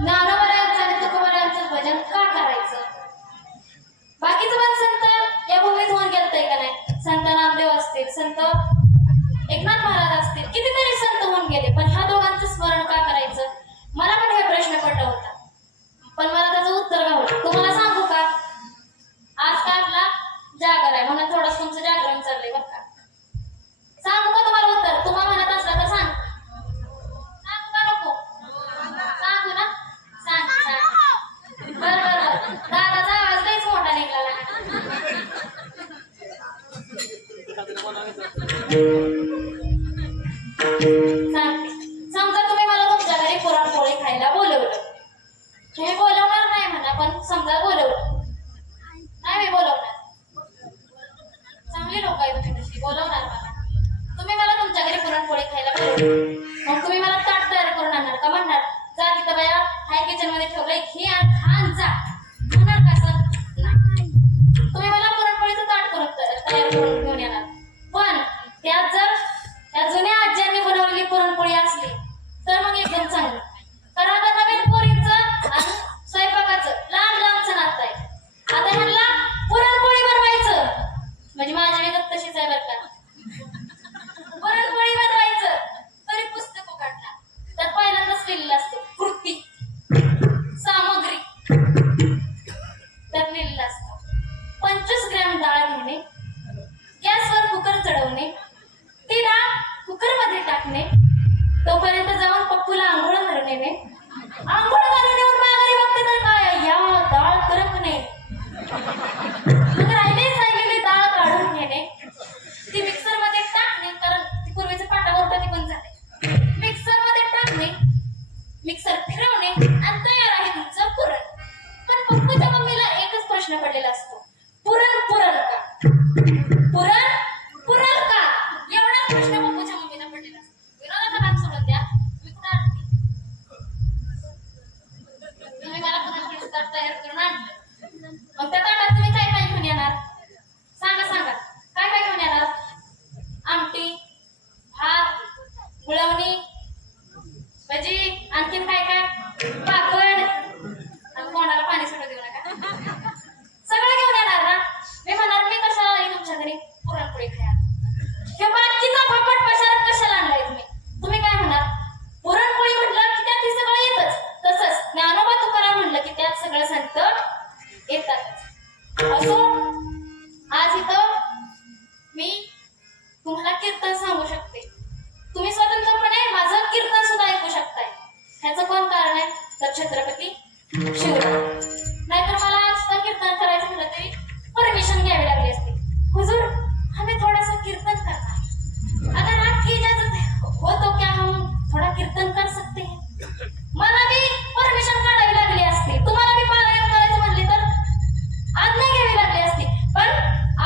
ज्ञानोबा आणि तुकोबारायांचं भजन का करायचं? बाकीचं पण संत या भूमीत होऊन गेलतंय का नाही? संत नामदेव असतील, संत एकनाथ महाराज असतील, कितीतरी संत होऊन गेले, पण ह्या दोघांचं स्मरण का करायचं? मला पण हे प्रश्न पडला होता, पण मला त्याचं उत्तर गावलं. तुम्हाला सांगू का? आज का आपला जागर आहे म्हणून थोडं तुमचं जागरण चाललंय बरं का. सांगू का तुम्हाला उत्तर? तुम्हाला म्हणत असला तर सांग. सांगू का नको? सांगू ना? सांग सांग. बरं बरं बरं. दादाचा आवाज लयच मोठा निघाला. सांगते. समजा तुम्ही मला तुमच्या घरी पुरणपोळी खायला बोलवलं. तुम्ही बोलवणार नाही म्हणा, पण समजा बोलवलं. नाही मी बोलवणार. चांगली लोक आहे तुम्ही, तशी बोलवणार मला. तुम्ही मला तुमच्या घरी पुरणपोळी खायला बोलवलं, मग तुम्ही मला ताट तयार करून आणणार का? म्हणणार जा तिथं बाया हाय किचन मध्ये ठेवलंय, घे आणि खान जा, म्हणणार का सर? नाही. तुम्ही मला पुरणपोळीचं ताट करून तयार करून घेऊन येणार, पण त्यात जर त्या जुन्या आज्यांनी बनवलेली पुरणपोळी असली तर मग एकदम चांगली. कारण आता नवीन पोरींचं आणि स्वयंपाकाचं लांब लांबचं नातं आहे. आता ह्यांना पुरणपोळी बनवायचं म्हणजे माझी विगत तशीच आहे बरं का. पुरणपोळी बनवायचं तरी पुस्तक उघडला तर पहिल्यांदाच लिहिलेलं असतं कृती सामग्री. त्यात लिहिलेलं असतं 25 ग्रॅम डाळ घेणे, गॅसवर कुकर चढवणे, ती डाळ कुकर मध्ये टाकणे, तोपर्यंत जाऊन पप्पूला आंघोळ घालून येणे, आंघोळ घालून येऊन माघारी बघते तर काय या डाळ करपणे, मग राहिलेली डाळ काढून घेणे, ती मिक्सर मध्ये टाकणे, कारण ती पूर्वीचं पाटावर ती पण झाले, मिक्सर मध्ये टाकणे, मिक्सर फिरवणे आणि तयार आहे तुमचं पुरण. पण पप्पूच्या मम्मीला एकच प्रश्न पडलेला असतो, पुरण पुरण का? पुरण पुरण का? एवढा प्रश्न पप्पूच्या मम्मीला पडलेला असतो. विनोदाचा भाग सोडून द्या, मी कुठं आणते? तुम्ही मला पुरणपोळीचं ताट तयार करून आणलं, मग त्या ताटात तुम्ही काय काय घेऊन येणार? सांगा सांगा, काय काय घेऊन येणार? आमटी, भात, गुळवणी, भजी, आणखीन काय काय? पापड, आणि कोणाला पाणी सुटू देऊ नका, सगळं घेऊन येणार ना? मी म्हणणार मी कशाला येईन तुमच्या घरी पुरणपोळी खायला, किंवा बाकीचा फापट पशार कशाला आणलाय तुम्ही? तुम्ही काय म्हणणार? पुरणपोळी म्हटलं की त्यात सगळं येतच. तसंच ज्ञानोबा तुकाराम म्हणलं की त्यात सगळं संत येतातच. असो, आज इथं मी तुम्हाला कीर्तन सांगू शकते. तुम्ही स्वतंत्रपणे माझं कीर्तन सुद्धा ऐकू शकताय. ह्याचं कोण कारण आहे? तर छत्रपती शिवराय. नाहीतर मला आज सुद्धा कीर्तन करायचं म्हटलं तरी परमिशन घ्यावी लागली असती. हुजूर हमें थोड़ा सा कीर्तन करना है, अगर आपकी इजाजत हो तो क्या हम थोड़ा कीर्तन कर सकते हैं? मला भी परमिशन काढावी लागली असती. तुम्हाला भी पारायण करायचं म्हणले तर आज्ञा घ्यावी लागली असती. पण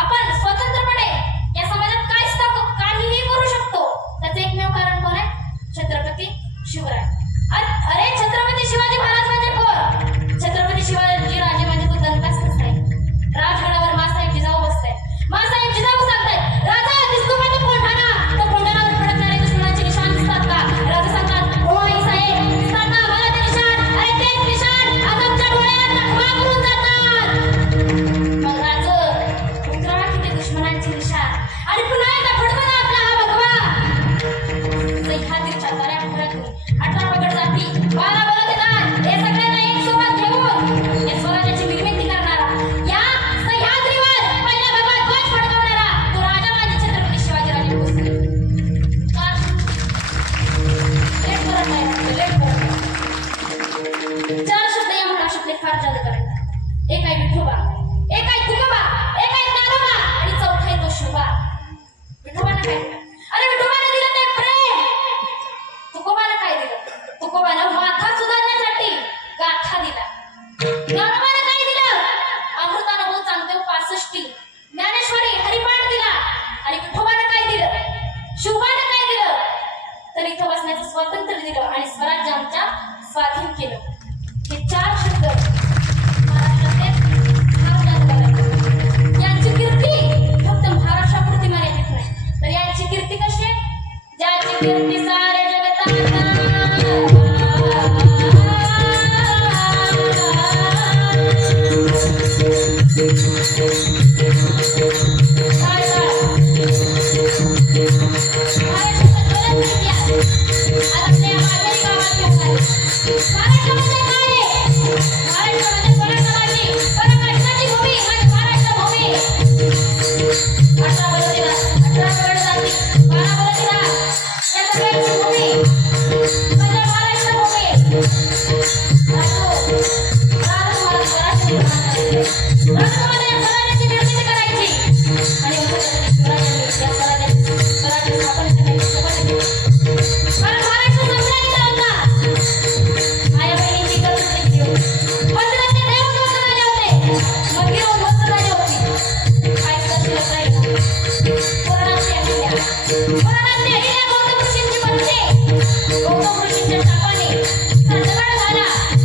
आपण स्वतंत्रपणे या समाजात काहीही करू शकतो. त्याचं एकमेव कारण कोण आहे? छत्रपती शिवराय. अरे छत्रपती शिवाजी महाराज म्हणजे कोण? छत्रपती शिवाजी राजे म्हणजे तो दणकाच आहे. राजगडावर मासाहेब जिजाऊ बसताय, मासाहेब जिजाऊ सांगतायत राजा दिसतो का तो कोंढाणा? तो कोंढाणावर फडकणारे दुश्मनाचे निशाण दिसतात का? राजा सांगतात हो आई साहेब दिसतात ना मला ते निशाण. अरे तेच निशाण आज आमच्या डोळ्यात दाखवा करून जातात. मग राज उतरवा की ते दुश्मनांचे निशाण आणि पुन्हा एकदा फडकवा आपला हा भगवा. सह्याद्रीच्या दऱ्याखोऱ्यातून 18 पगड जाती 12 बलदेदार हे सगळ्यांना एक सोबत घेऊन या स्वराज्याची निर्मिती करणारा, या सह्याद्रीवर पहिला भगवा ध्वज फडकवणारा तो राजा माझे छत्रपती शिवाजीराजे भोसले. चार शब्द या महाराष्ट्रातले फार जादू करतात. एक आहे विठोबा, एक आहे तुकोबा, एक आहे ज्ञानोबा आणि चौथा आहे तो शिवबा. विठोबानं काय दिलं? अरे विठोबानं दिलं ते प्रेम. तुकोबानं काय दिलं? तुकोबानं माथा सुधारण्यासाठी गाठा दिला. ज्ञानोबानं काय दिलं? अमृतानुभव चांगदेव 65 ज्ञानेश्वरी हरिपाठ दिला. आणि विठोबानं काय दिलं? शिवबानं काय दिलं? तर इथं बसण्याचं स्वातंत्र्य दिलं आणि स्वराज्य आमच्या स्वाधीन केलं. हे चार शब्द महाराष्ट्रातले फार जादू करतात. यांची कीर्ती फक्त महाराष्ट्रापुरती मर्यादित नाही, तर यांची कीर्ती कशी आहे? ज्याची कीर्ती सारे जगतात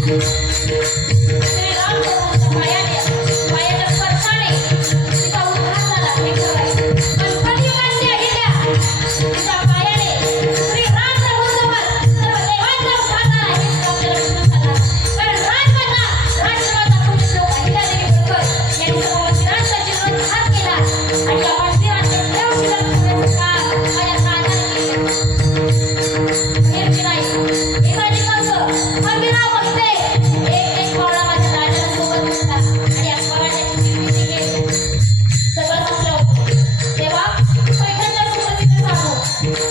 श्रीराम प्रभूंच्या पायाच्या स्पर्शाने तिचा उद्धार झाला हे खरं आहे. पण कलियुगातल्या गेल्या तिच्या पायाने श्रीराम प्रभूंजवळ सर्व देवांचा उद्धार झाला हे आपल्याला विसरून चालला. कारण राजमाता पुण्यश्लोक अहिल्यादेवी होळकर यांनी सर्व मंदिरांचा जीर्णोद्धार केला आणि या मंदिरांचे देवशिला करण्याचं काम माझ्या राजाने केलं. हेच नाही हे माझी कसं मंदिरा बघते एक पावला माझ्या राजाला सोबत होता आणि या स्वराज्याची निर्मिती केली. सगळं संपलं होतं तेव्हा पैठणच्या सुप्रसिद्ध साधू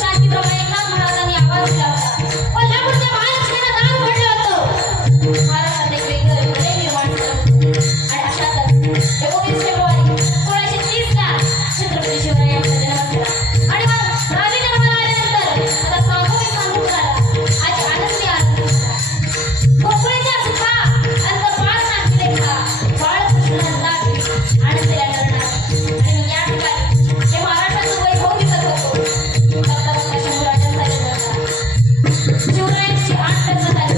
शांतीप्रभू एकनाथ महाराजांनी आवाज दिला होता. कोल्हापूरच्या महालक्ष्मीनं दार उघडलं होतं. महाराष्ट्रात एक वेगळं हृदय निर्माण झालं आणि अशातच 19 फेब्रुवारी 1630 ला छत्रपती शिवरायांचा जन्म झाला. आणि मग राजे जन्माला आल्यानंतर आता सांगू झाला आज आनंदी आनंद गोकुळीच्या सुखा अंत बाळ नाती लेखा बाळकृष्ण नाती आनंदीला करणार. आणि मी या ठिकाणी हे महाराष्ट्राचं वैभव दिसत होतो. बघता शंभूराजांचा जन्म झाला. शिवरायांची 8 लग्न झाली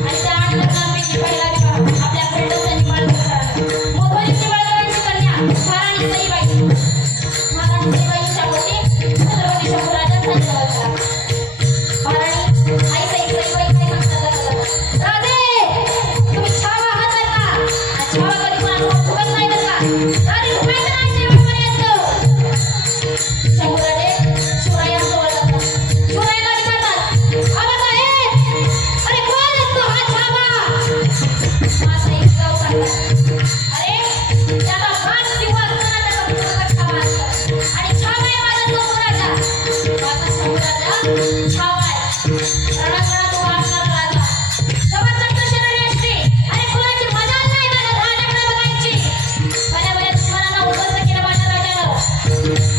आणि त्या 8 लग्नांपैकी पहिला विवाह आपल्या पैठणच्या निंबाळकर झाला. मोहरी निंबाळकरांची कन्या महाराणी सईबाई सईबाईंच्या पोटी छत्रपती शंभूराजांचा जन्म झाला. महाराणी आई सईबाई काय सांगतात राधे तुम्ही छावा आहात बरं का आणि छावा कधी कोणाला फुगत नाही बरं का राधे फुगायचं नाही शेवटपर्यंत. शंभूराजे शिवरायांजवळ जातात. शिवरायांना विचारतात आबासाहेब अरे कोण असतो हा छावा. माझा एक गाव सांगतात अरे त्याचा भात किंवा असताना त्याचा पुस्तकात छावा असतो आणि छावा आहे माझा शंभूराजा. माझा शंभूराजा छावा आहे. रणांगणात उभा असणारा राजा जबरदस्त शरीर असते आणि कुणाची मजाल नाही माझ्या राजाकडे बघायची. बऱ्या दुश्मनांना उद्ध्वस्त केलं माझ्या राजानं.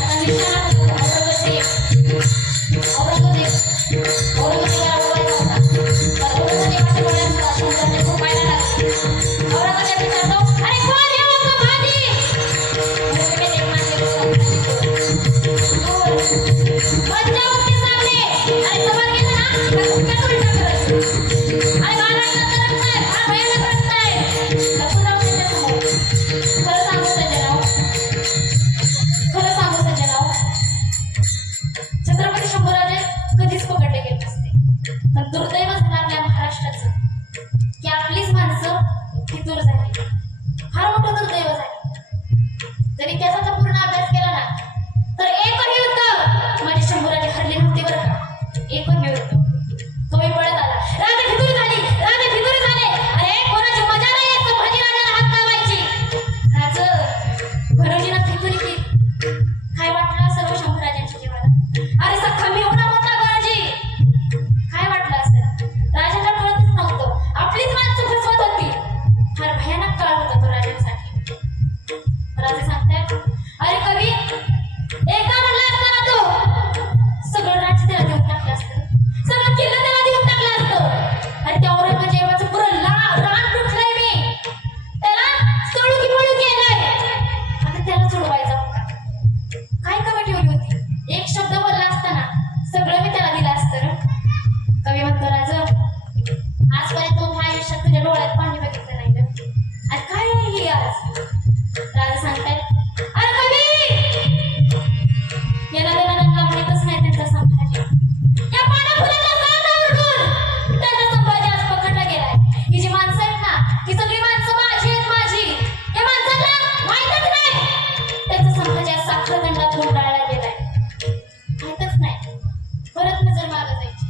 आता निशाणा औरंगजेबाला बोलवायचा होता. तर औरंगजेबाच्या डोळ्यात शंभूराजे खूप पाहायला लागले. औरंगजेब विचारतो अरे कोण हे उंच भाजी. औरंगजेब एक मानले मज्जा उसके सामने आणि समोर गेलं ना का कुठल्या उलटा करायचं आणि महाराष्ट्रात रडताय फार भयानक रडताय नको जाऊ त्याच्यासमोर. खरं सांगू सज्जनाव छत्रपती शंभूराजे कधीच पकडले गेले नसते. पण दुर्दैव झालं आपल्या महाराष्ट्राचं की आपलीच माणसं ही दूर झाली. फार मोठं दुर्दैव झालं. जर इतिहासाचा पूर्ण अभ्यास केला ना तर एकही युद्ध माझे शंभूराजे हरले नव्हते बरं का. एकही युद्ध कमी पडत आला. राजे फितूर झाले. अरे कोणाची मजा नाही येत भजी राजाला हात लावायची. राज भरोजीला फितुरी केली. काय वाटलं सर्व शंभूराजांच्या जीवाला. अरे सख्खा मेहुणा होता गणजी. काय वाटलं असेल राजाला कळतच नव्हतं. आपलीच माणसं फसवत होती. फार भयानक काळ होता तो राजांसाठी. राजे सांगतायत अरे कवी एकदा म्हणला असताना तो सगळं राज्य त्याला देऊन टाकलं असतं. सगळं किल्लं त्याला देऊन टाकलं असतं. आणि त्या औरंगजेबाचं पुरं रान लुटलंय मी. त्याला सळू की पळू केलंय. आता त्याला सोडवायचा होता. काय कमी ठेवली होती. एक शब्द बोलला असताना सगळं मी त्याला दिलं असतं. कवी म्हणतो राज आजपर्यंत माझ्या आयुष्यात तुझ्या डोळ्यात पाणी बघितलं नाही ग. आणि काय ही आज. राजा सांगतायत अरे कवी याला माहितच नाही त्यांचा संभाजी. या पानाफुलाला साधा उरकून त्यांचा संभाजी आज पकडला गेलाय. ही जी माणसं आहेत ना ही सगळी माणसं माझी आहेत माझी. या माणसांना माहितच नाही त्यांचा संभाजी आज साखरखंडात गुंडाळला गेलाय. माहितच नाही. परत नजर मागं जायची.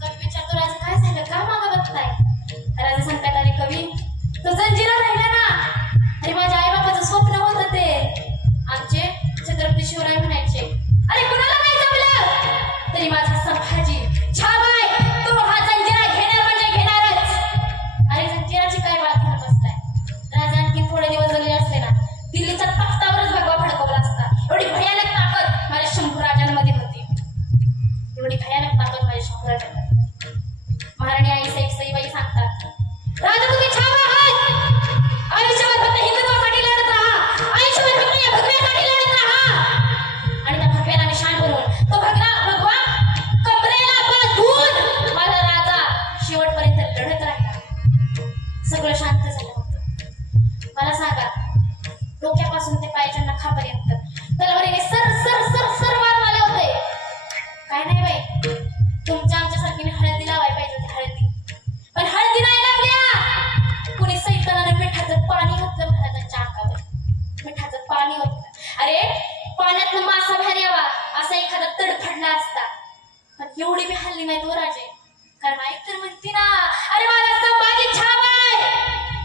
कवी विचारतो राजा काय झालं का मागं बघताय. राजा सांगतात अरे कवी तो जंजिरा राहिला ना. अरे माझ्या आईबापाचं स्वप्न होतं ते. आमचे छत्रपती शिवराय म्हणायचे अरे कुणाला नाही जमलं तरी माझा संभाजी छावाय तो हा जंजिरा घेणार म्हणजे घेणारच. अरे जंजिराची काय बात घालत बसताय. राजा आणखी थोडे दिवस जगले असते ना दिल्लीच्या तख्तावरच भगवा फडकवला असता. एवढी भयानक ताकद माझ्या शंभूराजांमध्ये होती. एवढी भयानक ताकद माझ्या शंभूराजांमध्ये. महाराणी आई सईबाई सांगतात राजा तुम्ही छावा आहात. आयुष्यभर फक्त हिंदुत्वासाठी लढत राहा. आयुष्यभर फक्त या भगव्यासाठी लढत राहा. आणि त्या भगव्याला निशाण बनवून तो भगवा कमरेला बंधून माझा राजा शेवटपर्यंत लढत राहिला. सगळं शांत झालं होतं. मला सांगा, डोक्यापासून ते पायाच्या नखापर्यंत तलवारीने सर सर सर सर मारून आले होते. काय नाही बाई, तुमच्या आमच्यासारखी हळदी लावायला पाहिजे होती, हळदी. पण हळदी नाही लावल्या. कुणी सैतानाने मिठाचं पाणी घातलं महाराजांच्या अंगावर. मिठाचं पाणी होतं. अरे पाण्यातनं मासा बाहेर यावा असा एखादा तडफडला असता. पण एवढी मी हल्ली नाही तो राजे. कारण ऐक तर म्हणती ना, अरे माझा संभाजी छावा आहे.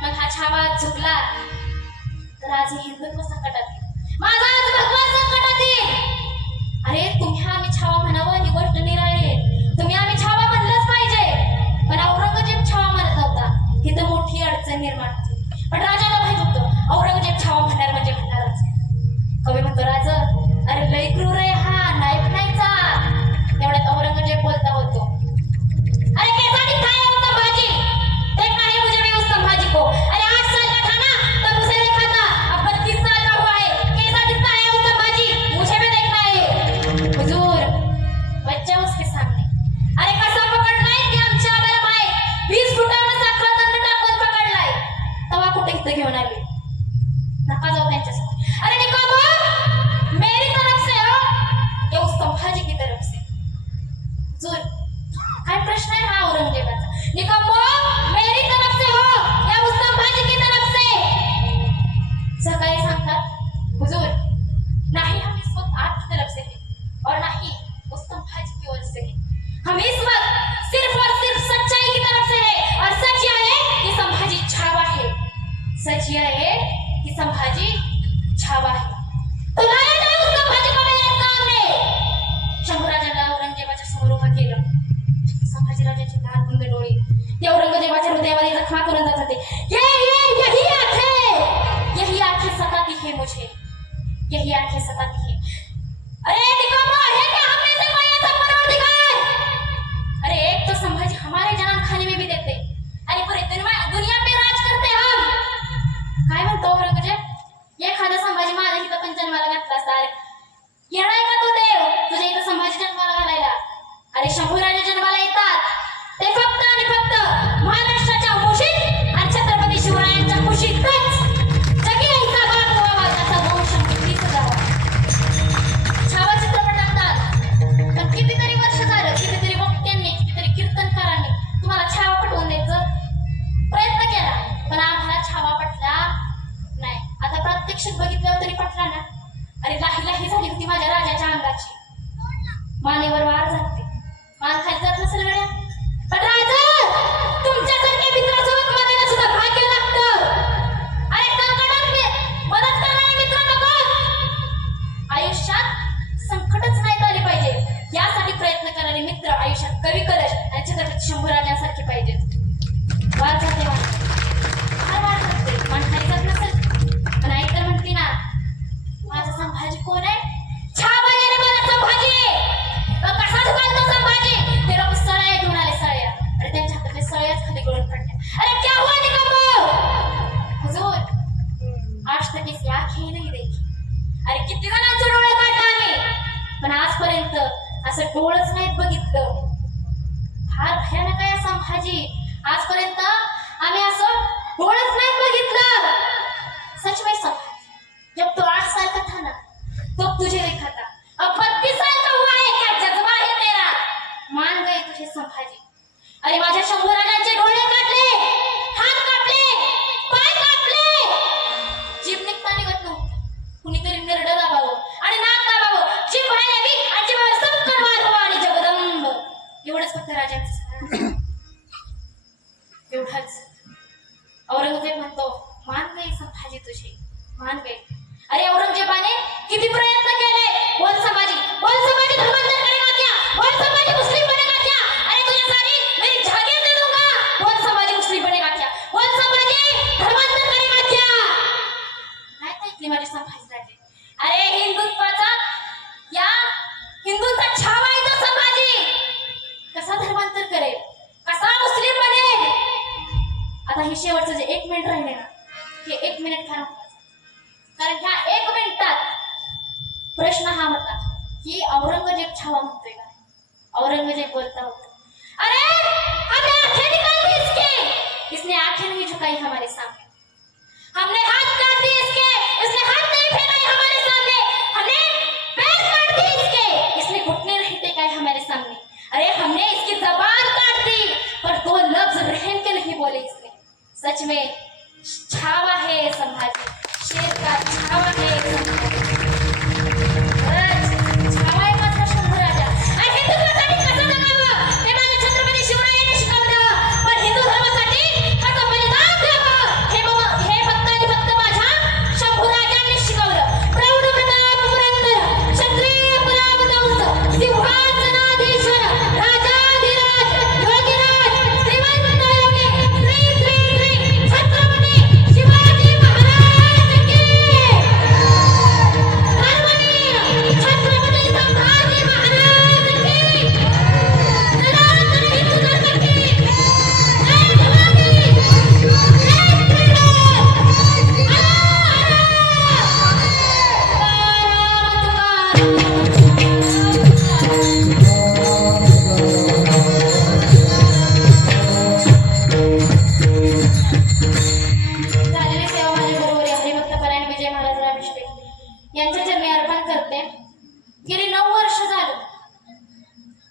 मग हा छावा चुकला तर आज हिंदुत्व संकटात येईल. माझा आज भगवान संकटात येईल. अरे तुम्ही आम्ही छावा म्हणावं ही गोष्ट निराळी आहे. तुम्ही आम्ही छावा म्हणलंच पाहिजे. पण औरंगजेब छावा म्हणत नव्हता, ही तर मोठी अडचण निर्माण होती. पण राजाला माहित होतं औरंगजेब छावा म्हणणार म्हणजे म्हणणारच. कवी म्हणतो, राज अरे लय क्रूर आहे हा, नाही म्हणायचा. तेवढ्यात औरंगजेब बोलता होतो, अरे कैसा दिखता है वो संभाजी, देखना है मुझे भी उस संभाजी को. अरे 8 साल का था ना तब उसे देखा था, अब 32 साल का हुआ है. कैसा दिखता है वो संभाजी, मुझे भी देखना है. हुजूर बच्चा उसके सामने. अरे कसा पकडलाय की आमच्या आम्हाला माहित. 20 फुटावर साखर दंड टाकून पकडलाय. तवा कुठे इथं घेऊन आले. नका जाऊ त्यांच्यासमोर. अरे निकाबो मेरी तरफ से हो या उस संभाजी की तरफ से. हुजूर काय प्रश्न आहे हा औरंगजेबाचा. निकाबो मेरी तरफ से हो या उस संभाजी की तरफ से. सकाळी सांगतात, हुजूर नहीं हम इस वक्त आपकी तरफ से हैं और नहीं उस संभाजी की ओर से हैं. हम इस वक्त सिर्फ और सिर्फ सच्चाई की तरफ से हैं. और सच यह है कि संभाजी छावा है. सच यह है कि संभाजी छावा है. तो लाया जाए उस संभाजी को मेरे सामने. शंभूराजाला औरंगजेबाच्या समोर उभा केलं. संभाजीराजाचे लाल बुंद डोळे ते औरंगजेबाच्या हृदयामध्ये जखमा करून जात होते. यही आंखें सताती है मुझे, यही आंखें सताती है. अरे निकाबो है क्या हम में से कोई ऐसा परवरदिगार. अरे एक तो संभाजी हमारे जनान खाने में भी देते आणि पूरी दुनिया पे राज करते हम. काय म्हणतो औरंगजेब, एखादा संभाजी माझ्या इथं पण जन्माला घातला असता. अरे येणार का तू देव तुझ्या इथं संभाजी जन्माला घालायला. अरे शंभूराजे जन्माला येतात ते फक्त आणि फक्त महाराष्ट्राच्या कुशीत आणि छत्रपती शिवरायांच्या कुशीतच. जगी ऐसा बाप व्हावा त्याचा वंश मुक्तीच जावा. छावा चित्रपट आणतात, पण कितीतरी वर्ष झालं, कितीतरी वक्त्यांनी, कितीतरी कीर्तनकारांनी तुम्हाला छावा पटवून द्यायचं प्रयत्न केला, पण आम्हाला छावा पटला नाही. आता प्रत्यक्ष बघितल्यावर तरी पटला ना. अरे लाही लाही झाली होती माझ्या राजाच्या अंगाची. मानेवर वार झालते, मान खाली जात नसेल गड्या. पण राजा तुमच्यासारख्या मित्रासोबत मनाला सुद्धा भाग्य लागतं. अरे संकटात मदत करणारे मित्र नको. आयुष्यात संकटच नाही आले पाहिजे यासाठी प्रयत्न करणारे मित्र आयुष्यात कवी कलश आणि छत्रपती शंभूराजांसारखे पाहिजेत. वाद जाते काय वाद करते, मान खाली जात नसेल. पण आई तर म्हणते ना, माझा संभाजी कोण आहे. छावा आहे रे माझा संभाजी. कसा झुकालतो संभाजी. ते लोक सळ्या घेऊन आले, सळ्या. आणि त्यांच्या हातातले सळ्याच खाली गळून पडल्या. अरे क्या हुआ निकाबो. हुजूर आज तक इसकी आंखें ही नहीं देखी. अरे किती जणांचे डोळे काढले आम्ही, पण आजपर्यंत असं डोळच नाहीत बघितलं. फार भयानक आहे संभाजी. आजपर्यंत आम्ही असं डोळच नाहीत बघितलं. सच में संभाजी, जब तो 8 साल का था ना तब तुझे देखा था. अब 32 साल का हुआ है, क्या जज्बा है तेरा. मान गए तुझे संभाजी. अरे माझ्या शंभूराजांचे डोळे काढले, हात कापले, पाय कापले. जीभ निघता निघत नव्हती. कुणीतरी निर्ड दाबावं आणि नाक दाबावं. जीभ बाहेर यावी आणि जीभावर संकट वाढवा आणि जगदंब. एवढंच फक्त राजांचं. एवढंच. औरंगजेब म्हणतो, मान गए संभाजी तुझे, मान गए. अरे औरंगजेबाने किती प्रयत्न केले. बोल संभाजी, बोल संभाजी धर्मांतर करेगा क्या. बोल संभाजी मुस्लिम बनेगा क्या. अरे तुझे सारी मेरी जागीर दे दूंगा. बोल संभाजी मुस्लिम बनेगा क्या. बोल संभाजी धर्मांतर करेगा क्या. नाही ऐकली माझे संभाजी राजे. अरे हिंदुत्वाचा या हिंदूंचा छावा आहे तो संभाजी. कसा धर्मांतर करेल, कसा मुस्लिम बनेल. आता हे शेवटचं जे 1 मिनिट राहिले ना, हे 1 मिनिट फार महत्वाचं. कारण ह्या 1 मिनिटात प्रश्न हा होता की औरंगजेब छावा म्हणतोय का. औरंगजेब बोलता होता, अरे हमें आंखें निकाल दी इसकी. इसने आंखें नहीं झुकाई सच में छावा है संभाजी, शेर का छावा है संभाजी. खरंच छावा आहे माझा शंभूराजा. आणि हिंदुत्वासाठी कसं जगावं हे माझ्या छत्रपती शिवरायांनी शिकवलं. पण हिंदू धर्मासाठी कसं बलिदान द्यावं हे फक्त आणि फक्त माझ्या शंभूराजांनी शिकवलं. प्रौढ प्रताप पुरंदर क्षत्रिय कुलावतंस सिंहासनाधीश्वर राजाधिराज योगीराज श्रीमंत योगी श्री श्री श्री छत्रपती शिवाजी महाराज की. धर्मवीर छत्रपती संभाजी महाराज की. सनातन हिंदू धर्म की. जय भवानी, जय श्रीराम. झालेली सेवा माझ्या गुरुवर्य हरिभक्त परायण विजय महाराज रामिष्टे यांच्या चरणी अर्पण करते. गेली 9 वर्ष झालं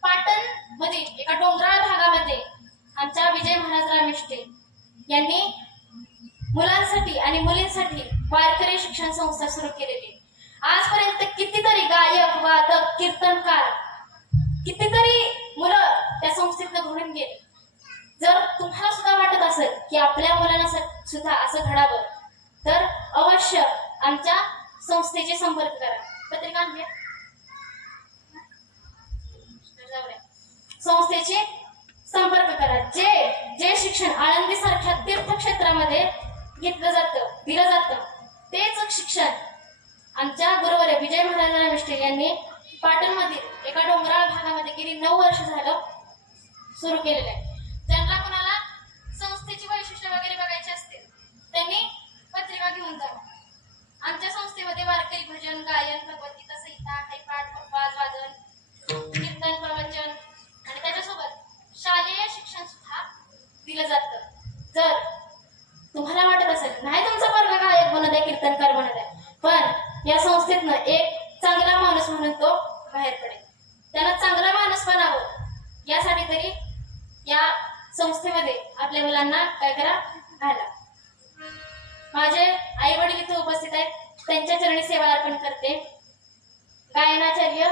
पाटण मध्ये एका डोंगराळ भागामध्ये आमच्या विजय महाराज रामिष्टे यांनी मुलांसाठी आणि मुलींसाठी वारकरी शिक्षण संस्था सुरू केलेली. आजपर्यंत कितीतरी गायक वादक कीर्तनकार कितीतरी मुलं त्या संस्थेतनं घडून गेली. जर तुम्हाला सुद्धा वाटत असेल की आपल्या मुलांना सुद्धा असं घडावं तर अवश्य आमच्या संस्थेचे संपर्क करा. पत्रिका आणली आहे? संस्थेचे संपर्क करा. जे शिक्षण आळंदी सारख्या तीर्थक्षेत्रामध्ये घेतलं जातं दिलं जातं तेच शिक्षण आमच्या गुरुवर्य विजय महाराज रामिष्टे यांनी पाटणमधील एका डोंगराळ भागामध्ये गेली 9 वर्ष झालं सुरू केलेलं आहे. ज्यांना कोणाला संस्थेची वैशिष्ट्य वगैरे बघायची असतील त्यांनी पत्रिका घेऊन जावं. आमच्या संस्थेमध्ये वारकरी भजन गायन भगवद्गीता संहिता हरिपाठ कव्वाद वादन कीर्तन प्रवचन आणि त्याच्यासोबत शालेय शिक्षण सुद्धा दिलं जातं. जर तुम्हाला वाटत असेल नाही तुमचा वर्ग गायक बनत आहे कीर्तनकार बनत आहे पण या संस्थेतनं एक चांगला माणूस म्हणून तो बाहेर पडेल. त्याला चांगला माणूस बनावं यासाठी तरी या संस्थेमध्ये आपल्या मुलांना काय करा घाला. माझे आई वडील इथे उपस्थित आहेत. त्यांच्या चरणी सेवा अर्पण करते. गायनाचार्य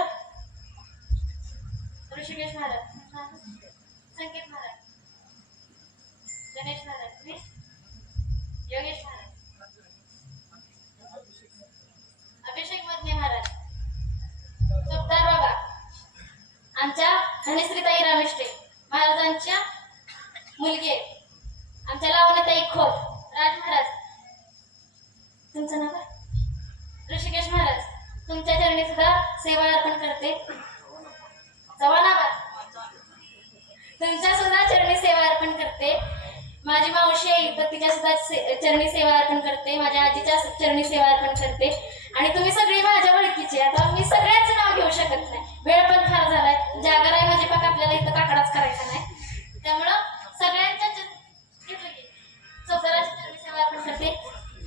ऋषिकेश महाराज, संकेत महाराज, गणेश महाराज, योगेश महाराज, अभिषेक मधने महाराज, सुभदार बाबा, आमच्या धनश्रीताई रामिष्टे महाराजांच्या मुलगी आहे, आमच्या लावण्याताई खोत, राज महाराज, तुमचं नाव काय? ऋषिकेश महाराज, तुमच्या चरणी सुद्धा सेवा अर्पण करते. तुमच्या सुद्धा चरणी सेवा अर्पण करते. माझी मावशी आहे तर तिच्या सुद्धा चरणी सेवा अर्पण करते. माझ्या आजीच्या चरणी सेवा अर्पण करते. आणि तुम्ही सगळी माझ्या ओळखीची. आता मी सगळ्यांचं नाव घेऊ शकत नाही, वेळ पण फार झालाय. जागर आहे माझी पाक आपल्याला इथं काकडाच करायचा नाही. त्यामुळं सगळ्यांच्या चौदाराची चरणी सेवा अर्पण करते.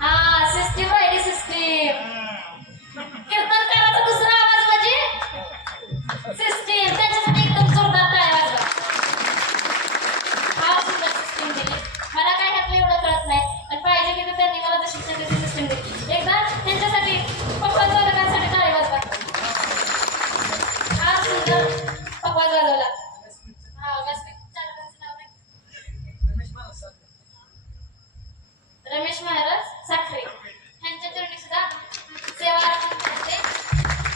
हा सिस्टीम राहिली सिस्टीम. कीर्तनकाराचा दुसरा आवाज म्हणजे सिस्टीम. त्याच्यासाठी एकदम जोरदार टाळ्या वाजवा. हा सुंदर सिस्टीम दिली. मला काय ह्यातलं एवढं कळत नाही पण पाहिजे की त्यांनी मला तशी सिस्टीम दिली. एकदा त्यांच्यासाठी पकवाज वादकांसाठी टाळी वाजवा. हा सुंदर पकवाज वाजवला. हा चालकांचं नाव नाही रमेश महाराज साखरे यांच्या चरणी सुद्धा सेवा अर्पण करते.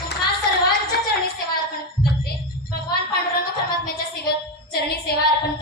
तुम्हा सर्वांच्या चरणी सेवा अर्पण करते. भगवान पांडुरंग परमात्म्याच्या चरणी सेवा अर्पण